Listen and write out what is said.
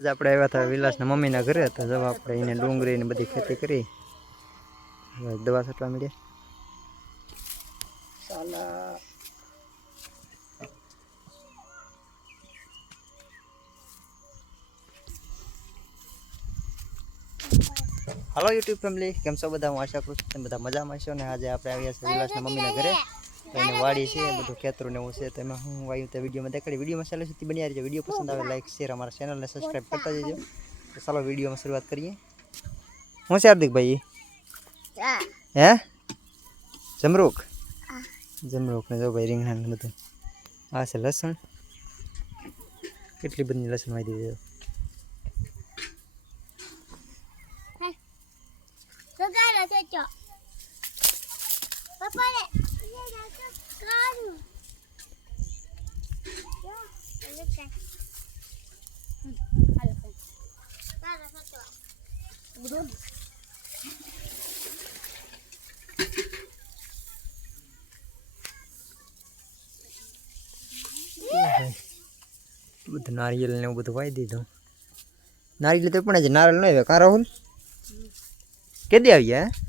આપણે આવ્યા હતા વિલાસના મમ્મીના ઘરે તો જવા આપણે એને ડુંગળી ને બધી ખેતી કરી દવા છાંટવા મળ્યા હાલો યુટ્યુબ ફેમિલી કેમ છો બધા હું આશા કરું છું તમે બધા મજામાં છો ને આજે આપણે આવ્યા છીએ વિલાસના મમ્મીના ઘરે તો એની વાડી છે બધું ખેતરું ને એવું છે તો એમાં હું વાયું તો વિડીયોમાં દેખાડી વિડીયોમાં ચાલે સુધી બની રહેજો વિડીયો પસંદ આવે લાઈક શેર અમારા ચેનલને સબસ્ક્રાઈબ કરતા જજો તો ચાલો વિડીયોમાં શરૂઆત કરીએ હું છે હાર્દિકભાઈ હે જમરૂક ને જો ભાઈ રીંગણા ને બધું આ છે લસણ કેટલી બધી લસણ વાવી દીધી બધું નારિયેલ ને એવું બધું વાવી દીધું નારિયેલ તો પણ નારિયેલ ન આવ્યા કા રાહુલ કેદી આવ્યા